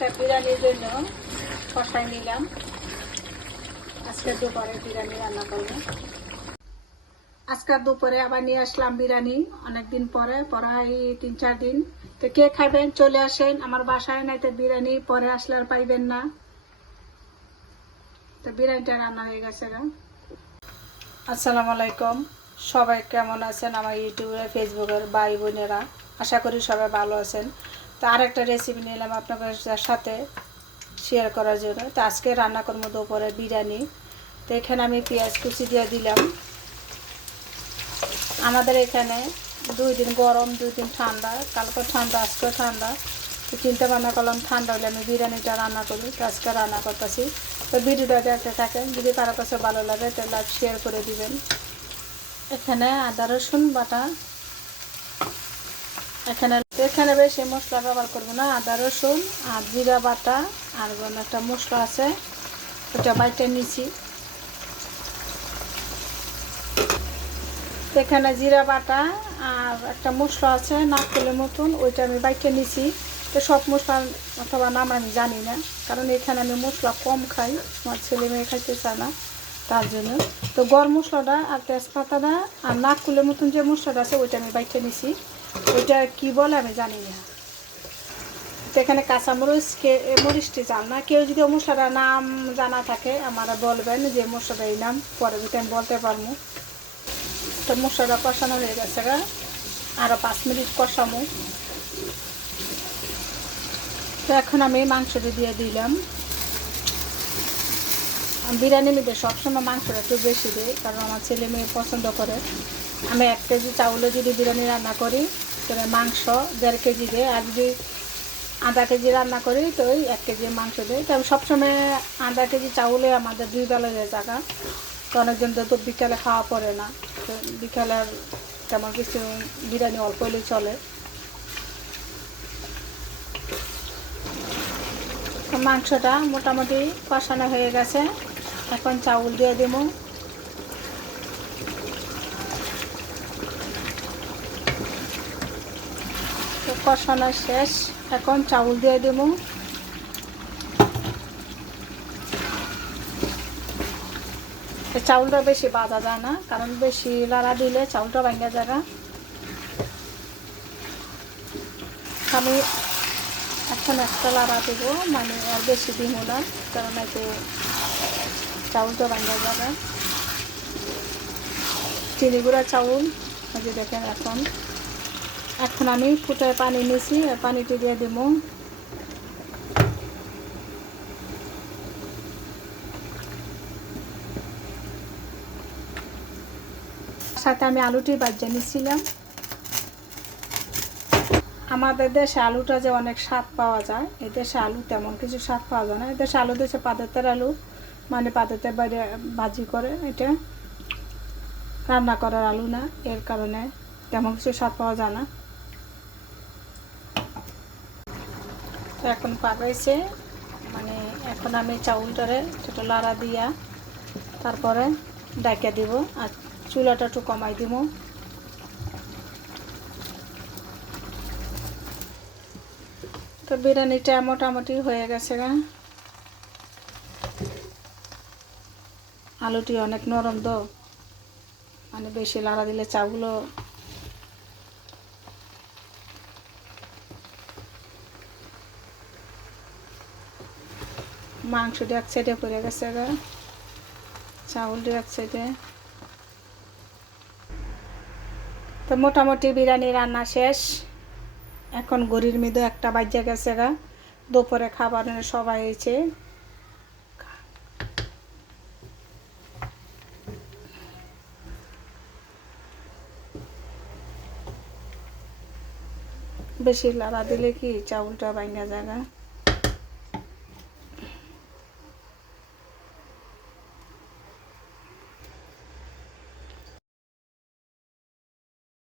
চাউলটা বিরিয়ানির জন্য কষাই নিলাম। আজকে দুপুরে বিরিয়ানি রান্না করব। আজকে দুপুরে আবার নিয়ে আসলাম বিরিয়ানি অনেকদিন পরে পরে তিন চার দিন। তো কে খাবেন? চলে আসেন। আমার বাসায় নাই তো বিরিয়ানি, পরে আসলে আর পাইবেন না। তো বিরিয়ানিটা রান্না হয়ে গেছে গা। আসসালামু আলাইকুম। সবাই কেমন আছেন? আমার ইউটিউবে, ফেসবুকের ভাই বোনেরা আশা করি সবাই ভালো আছেন। তো আরেকটা রেসিপি নিলাম আপনাদের সাথে শেয়ার করার জন্য। তো আজকে রান্না করব দুপুরে বিরিয়ানি। তো এখানে আমি পেঁয়াজ কুচি দিয়ে দিলাম। আমাদের এখানে দুই দিন গরম, দুই দিন ঠান্ডা। কালকে ঠান্ডা, আজকে ঠান্ডা। তো চিন্তা ভাবনা করলাম, ঠান্ডা হলে আমি বিরিয়ানিটা রান্না করি। তো আজকে রান্না করতেছি। তো ভিডিওটা দেখতে থাকেন। যদি কারও কাছে ভালো লাগে তাহলে শেয়ার করে দিবেন। এখানে আদা রসুন বাটা। এখানে এখানে বেশি মশলা ব্যবহার করব না, আদা, রসুন আর জিরা বাটা, আর একটা মশলা আছে, ওটা বাইটে নিছি। এখানে জিরা বাটা আর একটা মশলা আছে, নারকেলের মতন, ওইটা আমি বাইটে নিছি। তো সব মশলা অথবা নাম আমি জানি না, কারণ এখানে আমি মশলা কম খাই, আমার ছেলে মেয়ে খাইতে চায় না তার জন্য। তো গরম মশলাটা আর তেজপাতাটা আর নারকুলের মতন যে মশলাটা আছে, ওইটা আমি বাইটে নিছি। ওইটা কি বলে আমি জানি না। তো এখানে কাঁচামরিচ কে মরিচটি চাল না। কেউ যদি মশলাটার নাম জানা থাকে, আমারা বলবেন যে মশলাটা এই নাম, পরে যদি আমি বলতে পারব। তো মশলাটা কষানো হয়ে গেছে গা। আরও পাঁচ মিনিট কষামো তো এখন আমি মাংসটা দিয়ে দিলাম। বিরিয়ানি মধ্যে সবসময় মাংসটা একটু বেশি দিই কারণ আমার ছেলে মেয়ে পছন্দ করে। আমি এক কেজি চাউলে যদি বিরিয়ানি রান্না করি তাহলে মাংস দেড় কেজি দেয়, আর যদি আধা কেজি রান্না করি, তো ওই এক কেজি মাংস দিই তবে সবসময় আধা কেজি চাউলে আমাদের দুই বেলা যায় জায়গা। তো অনেকজন তো বিকালে খাওয়া পড়ে না। তো বিকালে তেমন কিছু বিরিয়ানি অল্প হলেই চলে। মাংসটা মোটামুটি কষানো হয়ে গেছে। এখন চাউল দিয়ে দেব। কষানো শেষ। এখন চাউল দিয়ে দেব। চাউলটা বেশি বাজা যায় না, কারণ বেশি লাড়া দিলে চাউলটা ভাঙ্গা যাবে। আমি এখন একটা লাড়া দেবো মানে আর বেশি দিন না, কারণ এতে চাউলটা ভাঙ্গা যাবে। চিনি গুঁড়া চাউল যে দেখেন এখন। এখন আমি ফুটায় পানি নিয়েছি পানিটি দিয়ে দেবো। সাথে আমি আলুটি বাজিয়ে নিচ্ছিলাম আমাদের দেশে আলুটা যে অনেক স্বাদ পাওয়া যায়, এ দেশে আলু তেমন কিছু স্বাদ পাওয়া যায় না। এ দেশে আলু দেশে পাতাতের আলু মানে পাতাতের বাইরে ভাজি করে এটা। রান্না করার আলু না, এর কারণে তেমন কিছু স্বাদ পাওয়া যায় না। তো এখন পাকাইছে। মানে এখন আমি চাউলটারে ছোটো লাড়া দিয়া তারপরে ডাকিয়া দিব আর চুলাটা একটু কমাই দিব। তো বিরিয়ানিটা মোটামুটি হয়ে গেছে গা। আলুটি অনেক নরম তো। মানে বেশি লাড়া দিলে চাগুলো মাংসটি এক সাইডে পড়ে গেছে গা। চাউলটি এক সাইডে তো মোটামুটি বিরিয়ানি রান্না শেষ। এখন গরির মধ্যে একটা বাজ্যা গেছে গা। দুপুরে খাবার সবাই হয়েছে বেশি লাড়া দিলে কি চাউলটা ভাঙ্গা জায়গা